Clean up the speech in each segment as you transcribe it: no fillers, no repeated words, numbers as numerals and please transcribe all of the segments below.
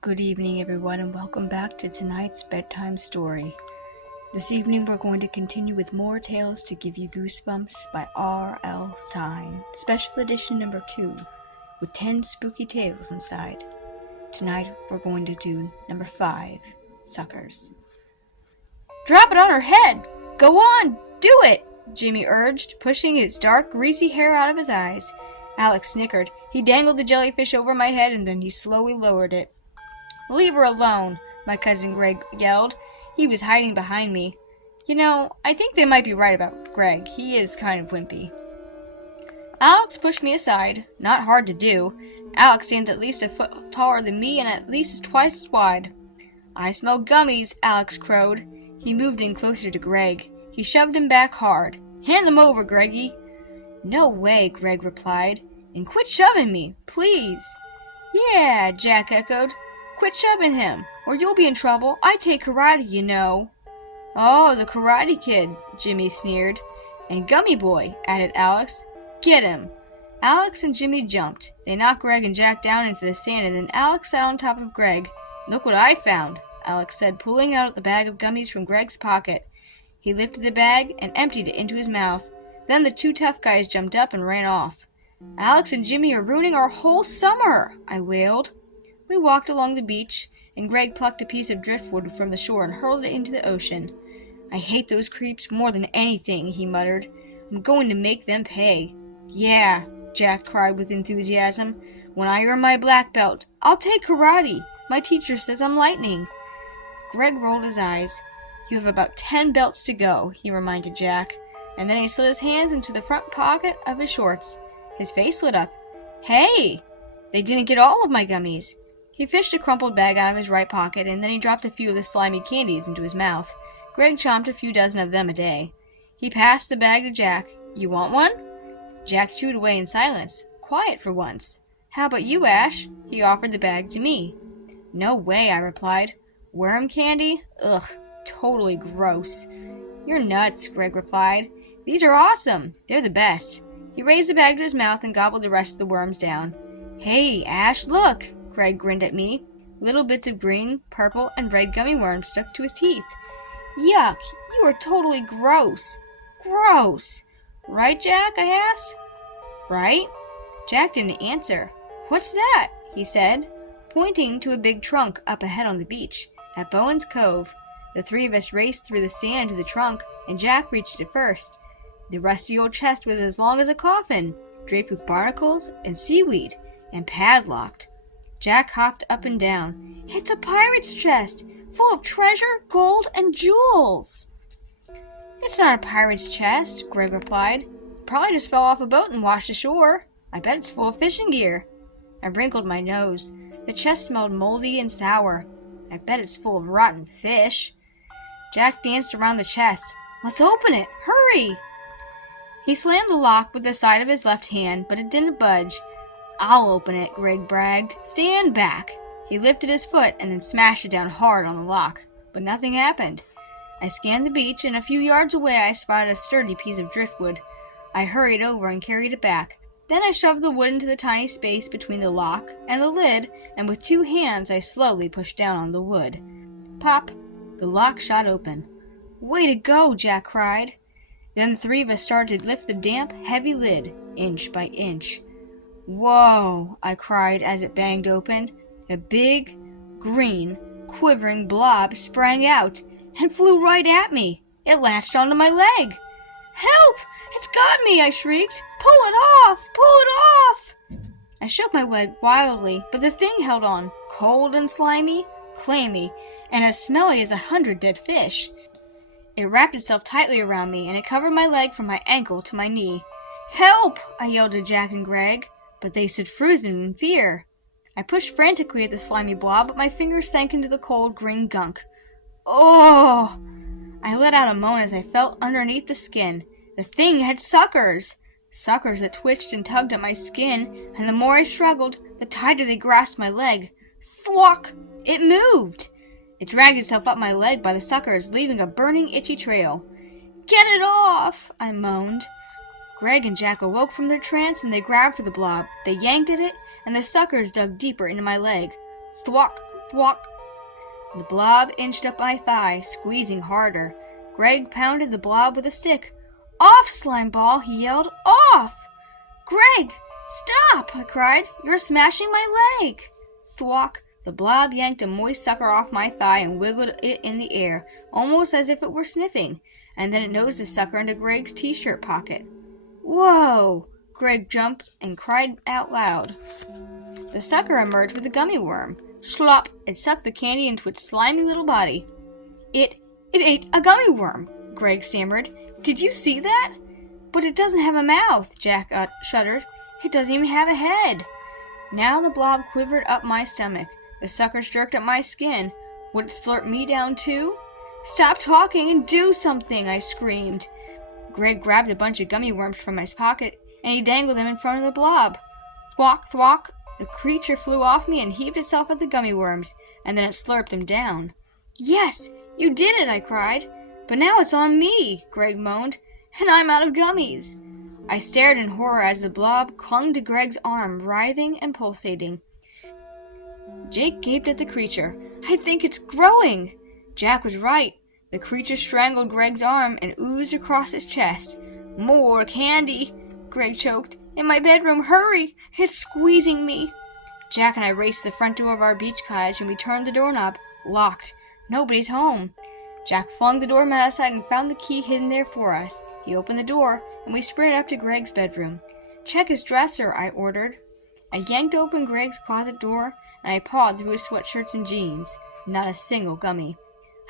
Good evening, everyone, and welcome back to tonight's bedtime story. This evening, we're going to continue with more tales to give you Goosebumps by R.L. Stine, special edition number 2, with 10 spooky tales inside. Tonight, we're going to do number 5, Suckers. Drop it on her head! Go on! Do it! Jimmy urged, pushing his dark, greasy hair out of his eyes. Alex snickered. He dangled the jellyfish over my head, and then he slowly lowered it. Leave her alone, my cousin Greg yelled. He was hiding behind me. I think they might be right about Greg. He is kind of wimpy. Alex pushed me aside. Not hard to do. Alex stands at least a foot taller than me and at least twice as wide. I smell gummies, Alex crowed. He moved in closer to Greg. He shoved him back hard. Hand them over, Greggy. No way, Greg replied. And quit shoving me, please. Yeah, Jack echoed. Quit shoving him, or you'll be in trouble. I take karate, you know. Oh, the Karate Kid, Jimmy sneered. And Gummy Boy, added Alex. Get him. Alex and Jimmy jumped. They knocked Greg and Jack down into the sand, and then Alex sat on top of Greg. Look what I found, Alex said, pulling out the bag of gummies from Greg's pocket. He lifted the bag and emptied it into his mouth. Then the two tough guys jumped up and ran off. Alex and Jimmy are ruining our whole summer, I wailed. We walked along the beach, and Greg plucked a piece of driftwood from the shore and hurled it into the ocean. I hate those creeps more than anything, he muttered. I'm going to make them pay. Yeah, Jack cried with enthusiasm. When I earn my black belt, I'll take karate. My teacher says I'm lightning. Greg rolled his eyes. You have about 10 belts to go, he reminded Jack, and then he slid his hands into the front pocket of his shorts. His face lit up. Hey! They didn't get all of my gummies. He fished a crumpled bag out of his right pocket, and then he dropped a few of the slimy candies into his mouth. Greg chomped a few dozen of them a day. He passed the bag to Jack. You want one? Jack chewed away in silence, quiet for once. How about you, Ash? He offered the bag to me. No way, I replied. Worm candy? Ugh, totally gross. You're nuts, Greg replied. These are awesome. They're the best. He raised the bag to his mouth and gobbled the rest of the worms down. Hey, Ash, look! Greg grinned at me. Little bits of green, purple, and red gummy worms stuck to his teeth. Yuck! You are totally gross! Gross! Right, Jack? I asked. Right? Jack didn't answer. What's that? He said, pointing to a big trunk up ahead on the beach, at Bowen's Cove. The three of us raced through the sand to the trunk, and Jack reached it first. The rusty old chest was as long as a coffin, draped with barnacles and seaweed, and padlocked. Jack hopped up and down. It's a pirate's chest, full of treasure, gold, and jewels. It's not a pirate's chest, Greg replied. Probably just fell off a boat and washed ashore. I bet it's full of fishing gear. I wrinkled my nose. The chest smelled moldy and sour. I bet it's full of rotten fish. Jack danced around the chest. Let's open it! Hurry! He slammed the lock with the side of his left hand, but it didn't budge. I'll open it, Greg bragged. Stand back. He lifted his foot and then smashed it down hard on the lock, but nothing happened. I scanned the beach, and a few yards away I spotted a sturdy piece of driftwood. I hurried over and carried it back. Then I shoved the wood into the tiny space between the lock and the lid, and with 2 hands I slowly pushed down on the wood. Pop! The lock shot open. Way to go, Jack cried. Then the three of us started to lift the damp, heavy lid, inch by inch. Whoa, I cried as it banged open. A big, green, quivering blob sprang out and flew right at me. It latched onto my leg. Help! It's got me, I shrieked. Pull it off! Pull it off! I shook my leg wildly, but the thing held on, cold and slimy, clammy, and as smelly as 100 dead fish. It wrapped itself tightly around me, and it covered my leg from my ankle to my knee. Help! I yelled to Jack and Greg, but they stood frozen in fear. I pushed frantically at the slimy blob, but my fingers sank into the cold, green gunk. Oh! I let out a moan as I felt underneath the skin. The thing had suckers! Suckers that twitched and tugged at my skin, and the more I struggled, the tighter they grasped my leg. Thwack! It moved! It dragged itself up my leg by the suckers, leaving a burning, itchy trail. Get it off! I moaned. Greg and Jack awoke from their trance and they grabbed for the blob. They yanked at it, and the suckers dug deeper into my leg. Thwack! thwack. The blob inched up my thigh, squeezing harder. Greg pounded the blob with a stick. Off, slime ball, he yelled. Off! Greg, stop, I cried. You're smashing my leg. Thwack. The blob yanked a moist sucker off my thigh and wiggled it in the air, almost as if it were sniffing, and then it nosed the sucker into Greg's t-shirt pocket. Whoa! Greg jumped and cried out loud. The sucker emerged with a gummy worm. Slop! It sucked the candy into its slimy little body. It ate a gummy worm, Greg stammered. Did you see that? But it doesn't have a mouth, Jack shuddered. It doesn't even have a head. Now the blob quivered up my stomach. The sucker jerked at my skin. Would it slurp me down too? Stop talking and do something, I screamed. Greg grabbed a bunch of gummy worms from his pocket, and he dangled them in front of the blob. Thwack, thwack. The creature flew off me and heaved itself at the gummy worms, and then it slurped them down. Yes, you did it, I cried. But now it's on me, Greg moaned, and I'm out of gummies. I stared in horror as the blob clung to Greg's arm, writhing and pulsating. Jake gaped at the creature. I think it's growing. Jack was right. The creature strangled Greg's arm and oozed across his chest. More candy, Greg choked. In my bedroom, hurry! It's squeezing me. Jack and I raced to the front door of our beach cottage and we turned the doorknob. Locked. Nobody's home. Jack flung the doormat aside and found the key hidden there for us. He opened the door and we sprinted up to Greg's bedroom. Check his dresser, I ordered. I yanked open Greg's closet door and I pawed through his sweatshirts and jeans. Not a single gummy.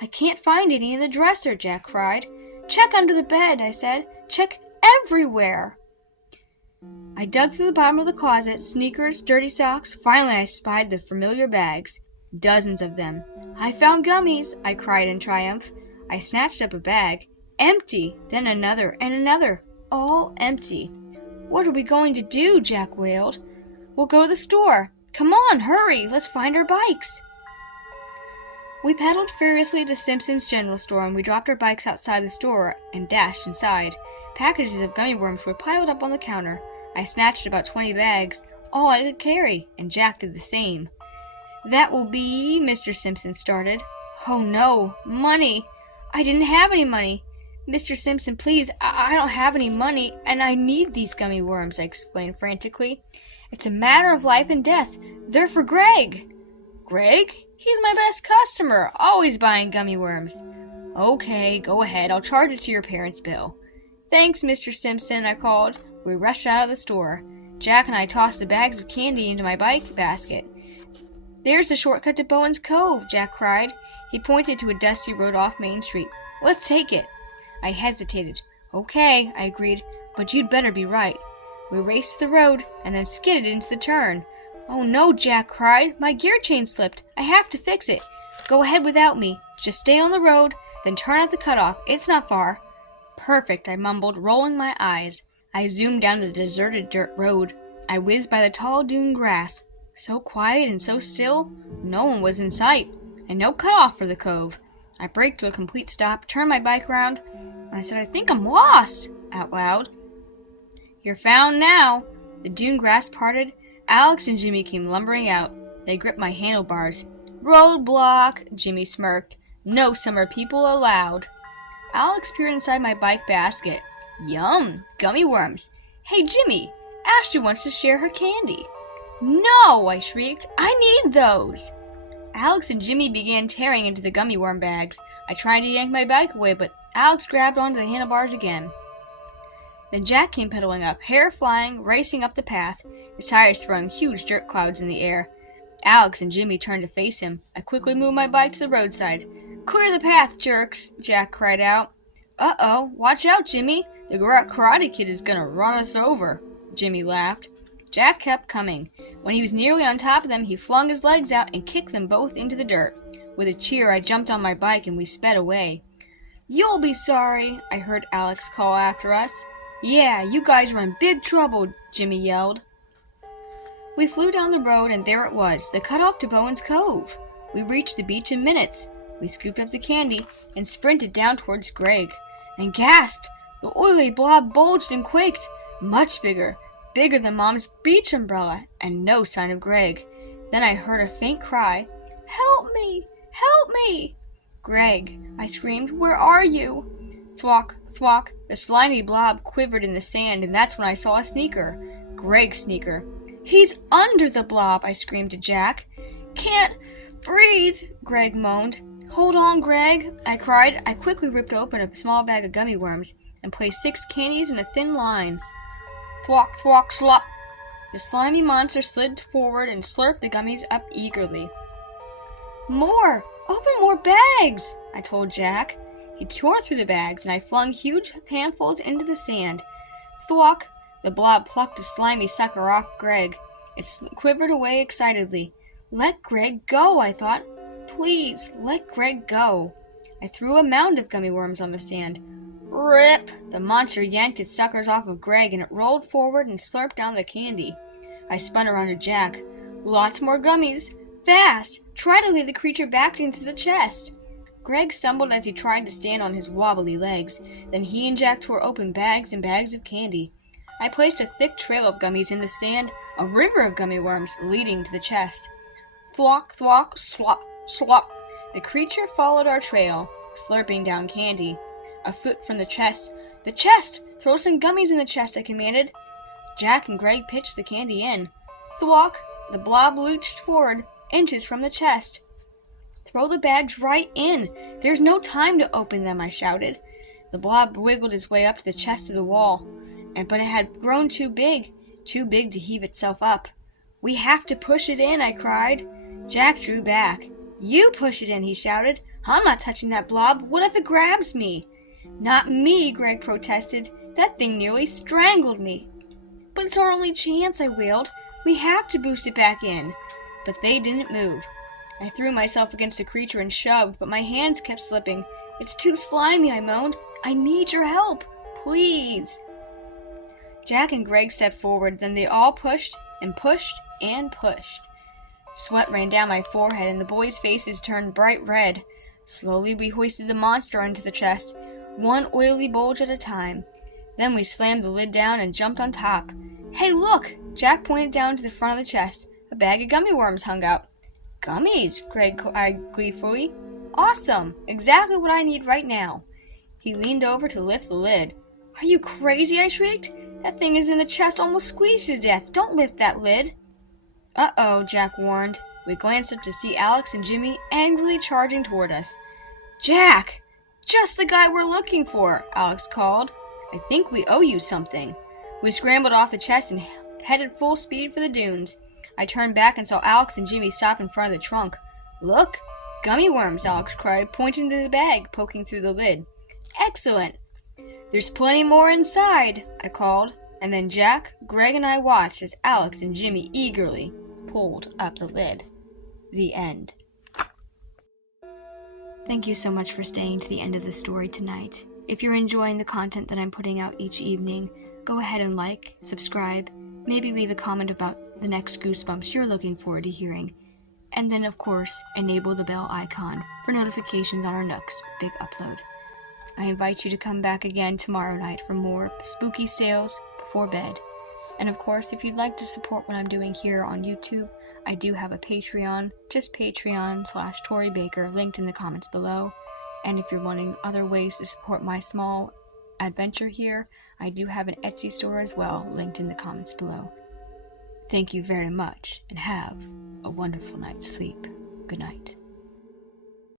I can't find any in the dresser, Jack cried. Check under the bed, I said. Check everywhere. I dug through the bottom of the closet, sneakers, dirty socks. Finally, I spied the familiar bags. Dozens of them. I found gummies, I cried in triumph. I snatched up a bag. Empty. Then another and another. All empty. What are we going to do? Jack wailed. We'll go to the store. Come on, hurry. Let's find our bikes. We pedaled furiously to Simpson's general store and we dropped our bikes outside the store and dashed inside. Packages of gummy worms were piled up on the counter. I snatched about 20 bags, all I could carry, and Jack did the same. That will be, Mr. Simpson started. Oh no, money. I didn't have any money. Mr. Simpson, please, I don't have any money, and I need these gummy worms, I explained frantically. It's a matter of life and death. They're for Greg. Greg? He's my best customer, always buying gummy worms. Okay, go ahead, I'll charge it to your parents' bill. Thanks, Mr. Simpson, I called. We rushed out of the store. Jack and I tossed the bags of candy into my bike basket. There's the shortcut to Bowen's Cove, Jack cried. He pointed to a dusty road off Main Street. Let's take it. I hesitated. Okay, I agreed, but you'd better be right. We raced the road and then skidded into the turn. Oh no, Jack cried. My gear chain slipped. I have to fix it. Go ahead without me. Just stay on the road, then turn at the cutoff. It's not far. Perfect, I mumbled, rolling my eyes. I zoomed down the deserted dirt road. I whizzed by the tall dune grass. So quiet and so still. No one was in sight, and no cutoff for the cove. I braked to a complete stop, turned my bike around, and I said, I think I'm lost, out loud. You're found now. The dune grass parted. Alex and Jimmy came lumbering out. They gripped my handlebars. Roadblock, Jimmy smirked. No summer people allowed. Alex peered inside my bike basket. Yum, gummy worms. Hey, Jimmy, Ashley wants to share her candy. No, I shrieked. I need those. Alex and Jimmy began tearing into the gummy worm bags. I tried to yank my bike away, but Alex grabbed onto the handlebars again. Then Jack came pedaling up, hair flying, racing up the path, his tires throwing huge dirt clouds in the air. Alex and Jimmy turned to face him. I quickly moved my bike to the roadside. Clear the path, jerks, Jack cried out. Uh-oh, watch out, Jimmy. The Karate Kid is gonna run us over, Jimmy laughed. Jack kept coming. When he was nearly on top of them, he flung his legs out and kicked them both into the dirt. With a cheer, I jumped on my bike and we sped away. You'll be sorry, I heard Alex call after us. Yeah, you guys are in big trouble, Jimmy yelled. We flew down the road and there it was, the cutoff to Bowen's Cove. We reached the beach in minutes. We scooped up the candy and sprinted down towards Greg. And gasped! The oily blob bulged and quaked. Much bigger. Bigger than Mom's beach umbrella. And no sign of Greg. Then I heard a faint cry. Help me! Help me! Greg, I screamed, where are you? Thwack, thwack, the slimy blob quivered in the sand, and that's when I saw a sneaker. Greg's sneaker. He's under the blob, I screamed to Jack. Can't breathe, Greg moaned. Hold on, Greg, I cried. I quickly ripped open a small bag of gummy worms and placed 6 candies in a thin line. Thwack, thwack, slop. The slimy monster slid forward and slurped the gummies up eagerly. More! Open more bags! I told Jack. He tore through the bags, and I flung huge handfuls into the sand. Thwack! The blob plucked a slimy sucker off Greg. It quivered away excitedly. Let Greg go, I thought. Please, let Greg go. I threw a mound of gummy worms on the sand. Rip! The monster yanked its suckers off of Greg, and it rolled forward and slurped down the candy. I spun around to Jack. Lots more gummies. Fast! Try to lead the creature back into the chest. Greg stumbled as he tried to stand on his wobbly legs. Then he and Jack tore open bags and bags of candy. I placed a thick trail of gummies in the sand, a river of gummy worms leading to the chest. Thwack, thwack, slop, slop. The creature followed our trail, slurping down candy. A foot from the chest. The chest! Throw some gummies in the chest, I commanded. Jack and Greg pitched the candy in. Thwack! The blob lurched forward, inches from the chest. Throw the bags right in. There's no time to open them, I shouted. The blob wiggled his way up to the chest of the wall, but it had grown too big to heave itself up. We have to push it in, I cried. Jack drew back. You push it in, he shouted. I'm not touching that blob. What if it grabs me? Not me, Greg protested. That thing nearly strangled me. But it's our only chance, I wailed. We have to boost it back in. But they didn't move. I threw myself against the creature and shoved, but my hands kept slipping. It's too slimy, I moaned. I need your help. Please. Jack and Greg stepped forward, then they all pushed and pushed and pushed. Sweat ran down my forehead and the boys' faces turned bright red. Slowly we hoisted the monster onto the chest, one oily bulge at a time. Then we slammed the lid down and jumped on top. Hey, look! Jack pointed down to the front of the chest. A bag of gummy worms hung out. Gummies, Greg cried gleefully. Awesome! Exactly what I need right now. He leaned over to lift the lid. Are you crazy? I shrieked. That thing is in the chest, almost squeezed to death. Don't lift that lid. Uh-oh, Jack warned. We glanced up to see Alex and Jimmy angrily charging toward us. Jack! Just the guy we're looking for, Alex called. I think we owe you something. We scrambled off the chest and headed full speed for the dunes. I turned back and saw Alex and Jimmy stop in front of the trunk. Look! Gummy worms, Alex cried, pointing to the bag, poking through the lid. Excellent! There's plenty more inside, I called, and then Jack, Greg, and I watched as Alex and Jimmy eagerly pulled up the lid. The end. Thank you so much for staying to the end of the story tonight. If you're enjoying the content that I'm putting out each evening, go ahead and like, subscribe, maybe leave a comment about the next Goosebumps you're looking forward to hearing, and then of course, enable the bell icon for notifications on our next big upload. I invite you to come back again tomorrow night for more spooky tales before bed. And of course, if you'd like to support what I'm doing here on YouTube, I do have a Patreon, just Patreon/Tori Baker, linked in the comments below. And if you're wanting other ways to support my small adventure here, I do have an Etsy store as well, linked in the comments below. Thank you very much, and have a wonderful night's sleep. Good night.